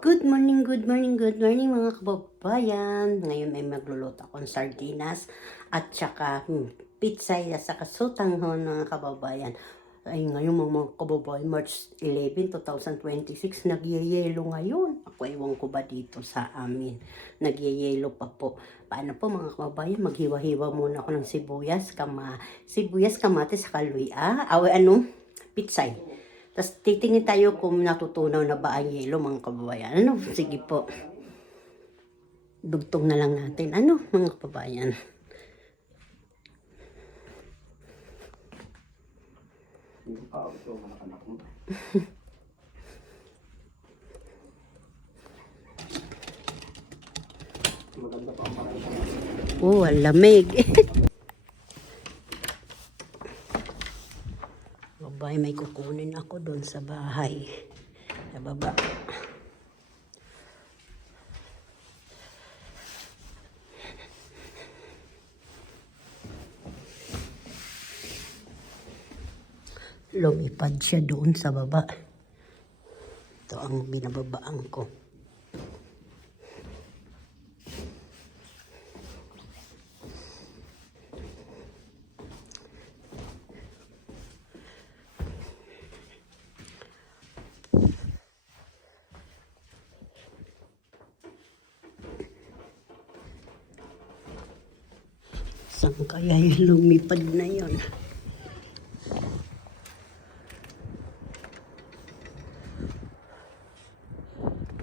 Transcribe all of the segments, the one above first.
Good morning, good morning, good morning mga kababayan. Ngayon ay magluluto akong sardinas at saka pizza at saka sutanghon mga kababayan. Ay ngayon mga kababayan, March 11, 2026, nagyayelo ngayon. Ako ewan ko ba dito sa amin. Nagyayelo pa po. Paano po mga kababayan, maghiwa-hiwa muna ako ng sibuyas, kamatis, saka luya. Pitsay. Tapos titingin tayo kung natutunaw na ba ang yelo mga kababayan. Sige po. Dugtong na lang natin. Mga kababayan. Oh, ang lamig. Babay, may kukunin ako doon sa bahay. Sa baba. Lumipad siya doon sa baba. Ito ang binababaan ko. Saan kaya yung lumipad na yon?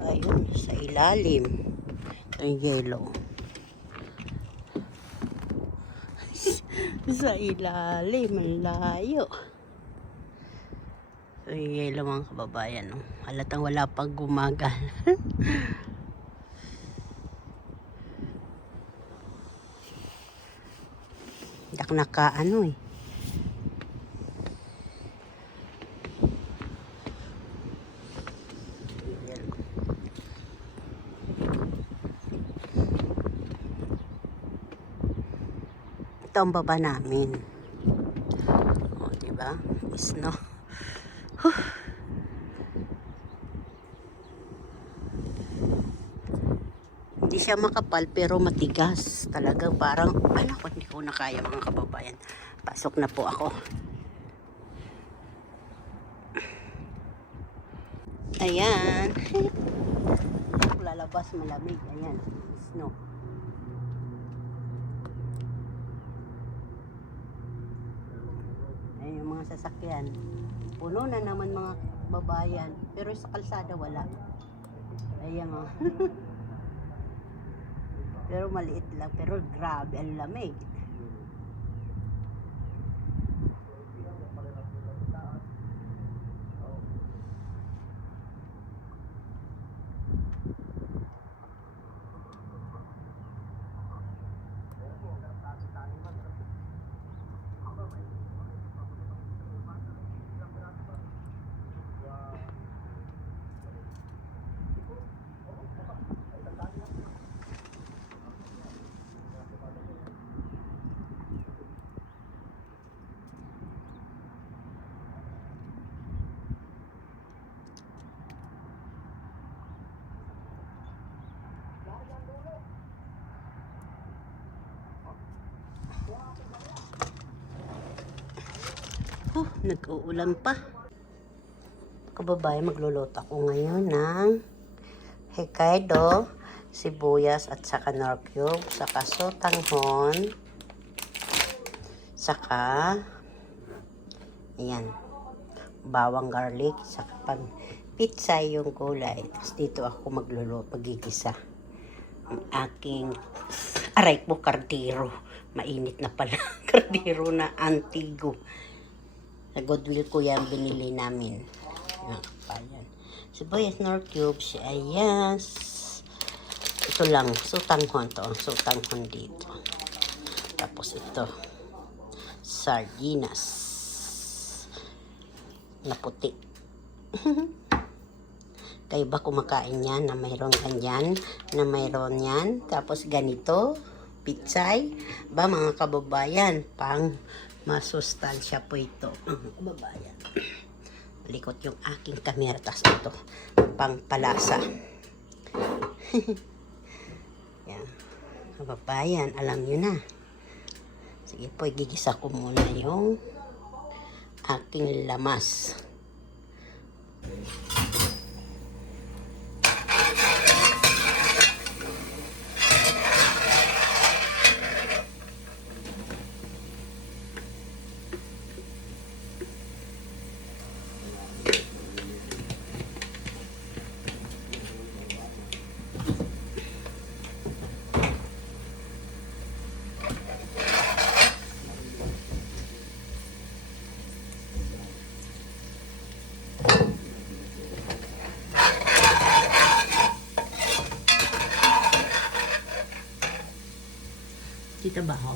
Ayun, sa ilalim. Ang yellow. Sa ilalim, ang layo. Ang yellow mga kababayan. Halatang wala pang gumagal. Naka ito ang baba namin. O, diba? Snow. Hindi siya makapal pero matigas. Talagang parang, hindi ko na kaya mga kababayan. Pasok na po ako. Ayan. Lalabas malamig. Ayan. Snow. Ayan yung mga sasakyan. Puno na naman mga babayan. Pero sa kalsada wala. Ayan o. Pero maliit lang. Pero grabe ang lamig. Nag-uulan pa. Kababayan, magluluto ako ngayon ng Hokkaido, sibuyas at saka nor cube, saka sutanghon, saka ayan, bawang garlic, saka pang pizza yung gulay. Tapos dito ako magigisa ang aking aray po kardero. Mainit na pala. Kardero na antigo. Sa Goodwill ko yan binili namin. Ayan. Sibuyas nor cubes. Ayan. Ito lang. Sutanghon to. Sutanghon dito. Tapos ito. Sardinas. Na puti. Kayo ba kumakain yan na mayroon ganyan? Na mayroon yan? Tapos ganito. Pitsay. Ba mga kababayan? Pang masustansya po ito. Kababayan. Likot yung aking kamera. Tapos ito. Pang palasa. Yan. Kababayan, alam nyo na. Sige po, gigisa ko muna yung aking lamas. Kita ba ako?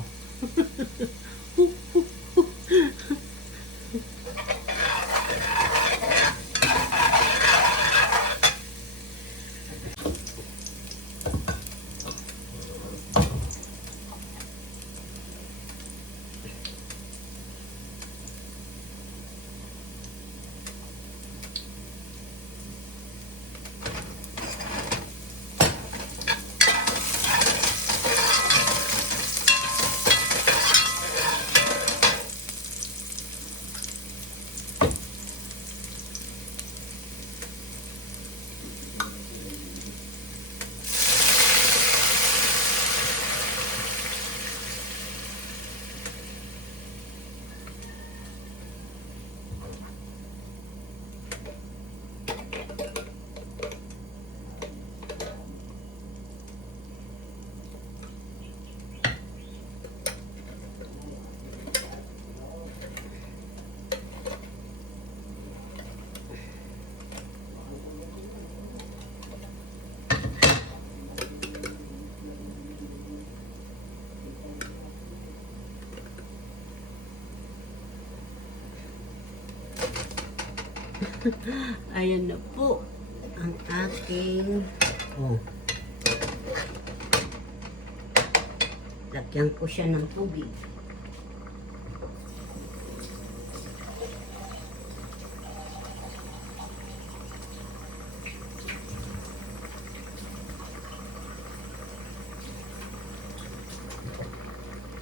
Ayan na po ang aking lagyan ko siya ng tubig.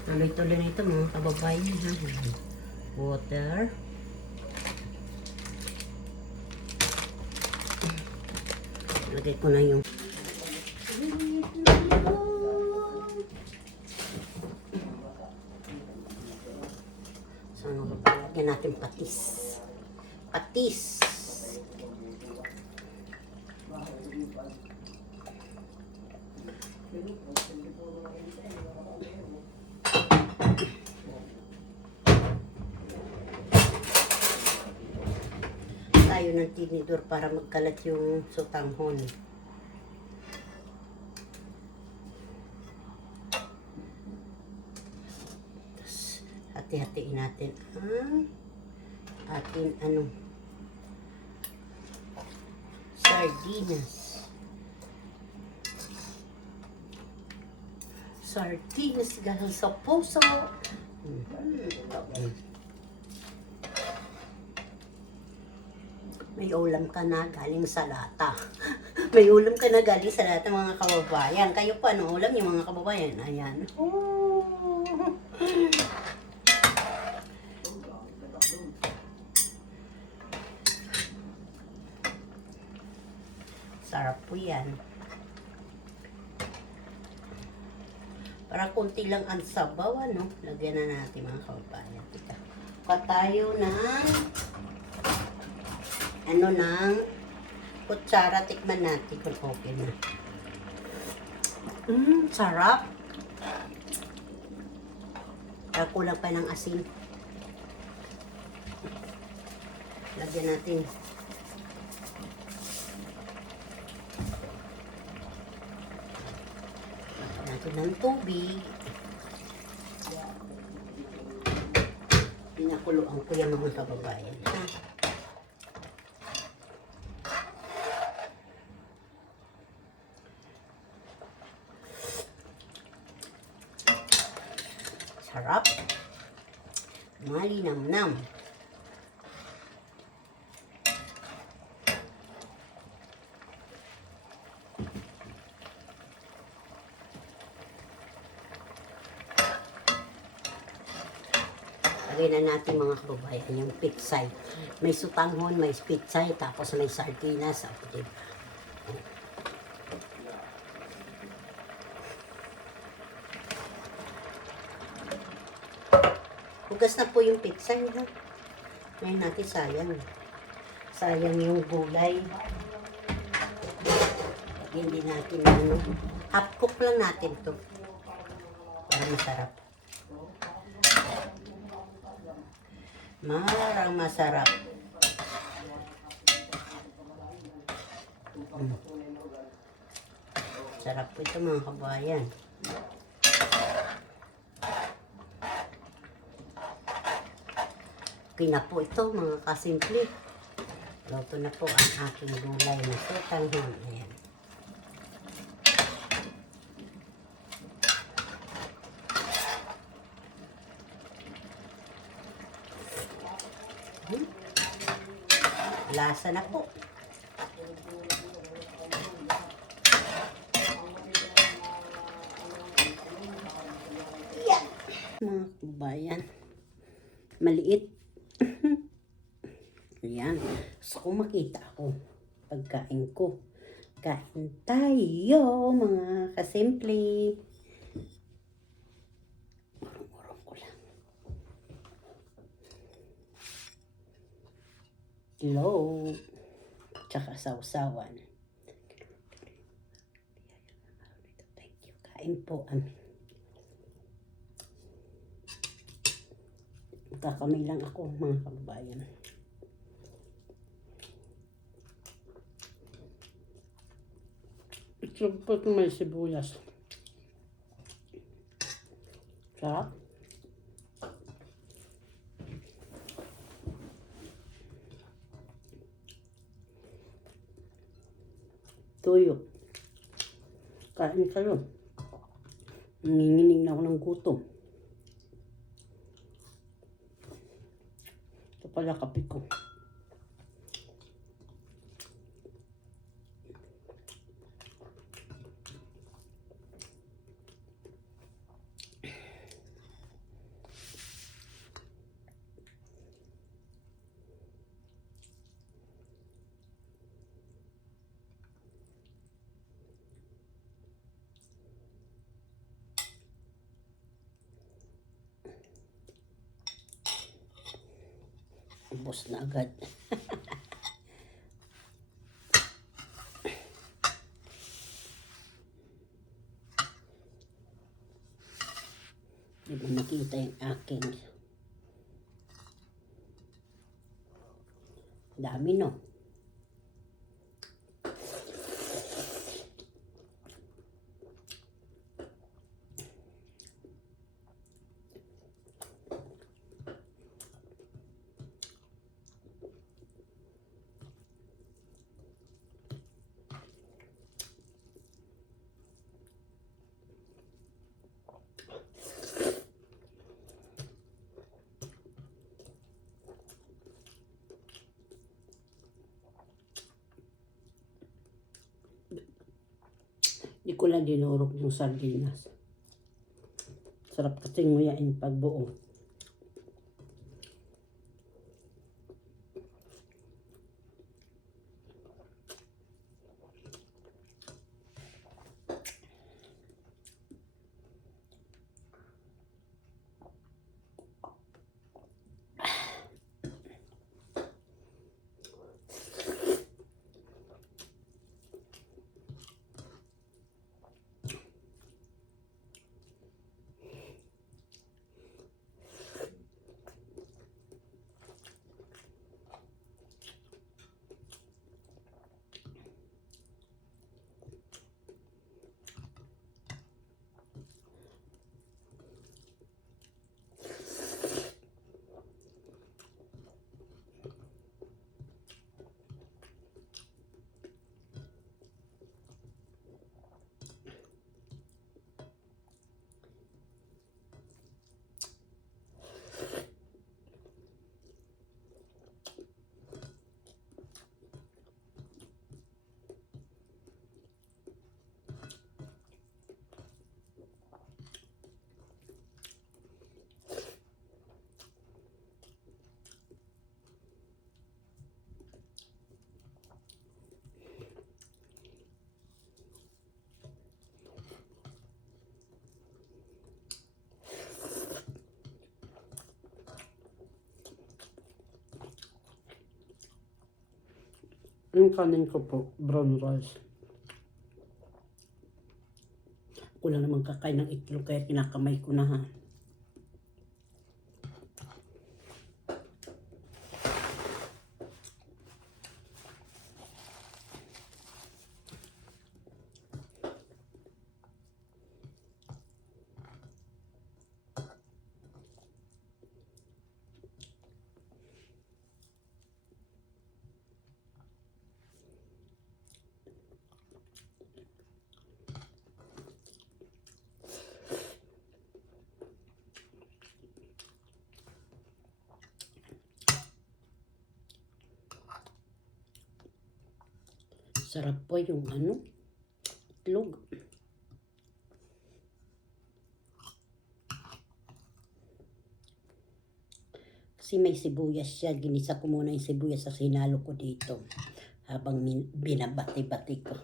Tuloy-tuloy na ito mga kababayan, ha? Water. Lagay ko na yung so, lagyan natin patis. Patis. Tayo ng tinidor para magkalat yung sotanghon. Tapos, hati-hatiin natin ang ating sardinas. Sardinas galing sa puso. May ulam ka na galing sa lata. May ulam ka na galing sa lata, mga kababayan. Kayo pa, ano ulam niyo, mga kababayan? Ayan. Sarap po yan. Para konti lang ang sabaw, ano? Lagyan na natin, mga kababayan. Kuha tayo ng ng kutsara, tikman natin kung okay na. Sarap. Kulang pa ng asin. Lagyan natin. Lagyan natin ng tubig. Pinakuluan ko yan, mga kababayan. Ha? Sarap. Malinamnam. Ilalagay na natin mga kababayan yung pitsay. May sutanghon, may pitsay, tapos may sardinas. Diba? Hugas na po yung pitsay, ha? Ngayon natin sayang. Sayang yung gulay. Hindi natin ano. Half cook lang natin to. Para masarap. Marang masarap. Sarap po ito mga kabayan. Okay na po ito mga kasimple. Luto na po ang aking gulay na sutanghon. Ayan. Lasa na po. Yeah. Mga kabayan, maliit. Ayan. So, kung makita ako, pagkain ko. Kain tayo, mga kasimple. Urong-urong ko lang. Hello. Tsaka sausawan. Thank you. Kain po amin. Kakamay lang ako, mga kababayan. Ito po may sibuyas. Sarap. Tuyo. Kain kayo. Nanginginig na ako ng gutom. Ito pala kape ko. Ubos na agad. Di ba nakita yung aking dami, no? Di ko lang dinurog yung sardinas. Sarap kasi nguyain pag buo. Yung kanin ko po, brown rice. Ako lang naman kakain ng itlog kaya kinakamay ko na ha. Sarap po yung itlog. Kasi may sibuyas siya. Ginisa ko muna yung sibuyas sa sinalo ko dito. Habang binabati-bati ko.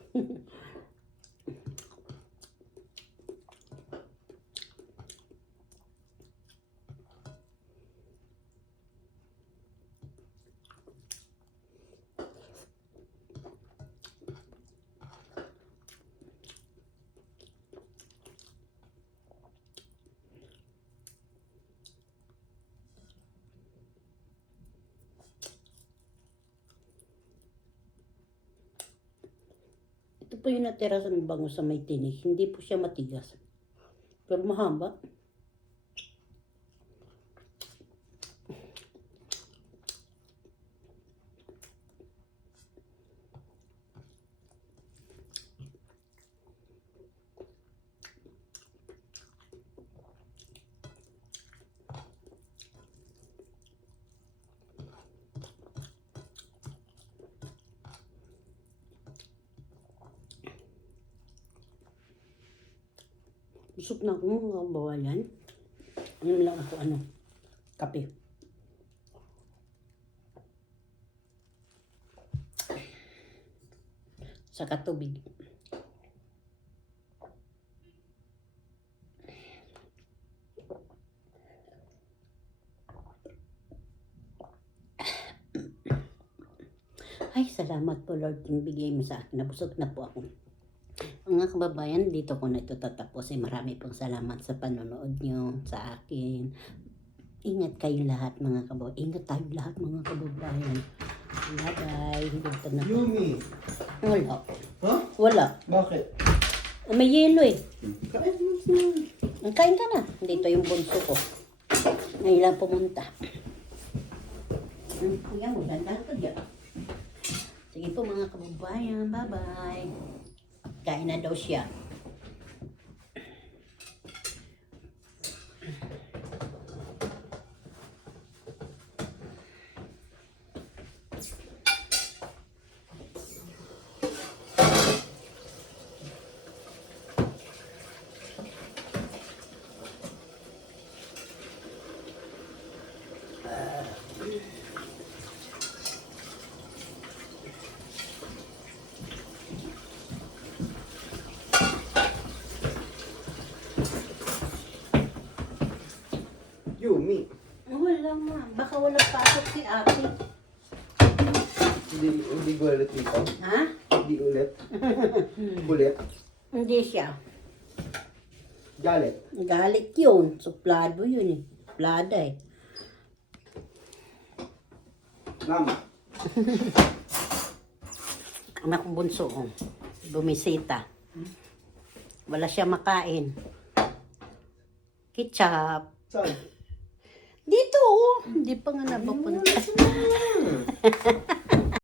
Ito po yung natira sa bango sa may tinik. Hindi po siya matigas. Pero mahaba. Busog na ako mga kababayan. Ano lang ako, kape. Saka tubig. Ay, salamat po Lord yung bigay mo sa akin. Nabusog na po ako. Mga kababayan, dito ko na ito tatapusin. Marami pong salamat sa panonood nyo sa akin. Ingat kayo lahat mga kababayan. Ingat tayo lahat mga kababayan. Bye-bye. Dito na. Yumi. Wala. Ha? Wala. Bakit? May yelo eh. Kain mo na. Kain ka na. Dito yung bunso ko. Ngayon lang pumunta. Kuya mo, dandan ko dyan. Sige po mga kababayan. Bye-bye. Kain na daw siya. Yumi. Wala ma. Baka wala pasok si ate. Hindi ulit ito. Ha? Hindi ulit. Ulit. Hindi siya. Galit. Galit yun. Suplado yun eh. Suplada eh. Mama. Anak kong bunso. Oh. Bumisita. Wala siya makain. Ketchup. Saan? Dito oh. Hindi pa nga napapunta.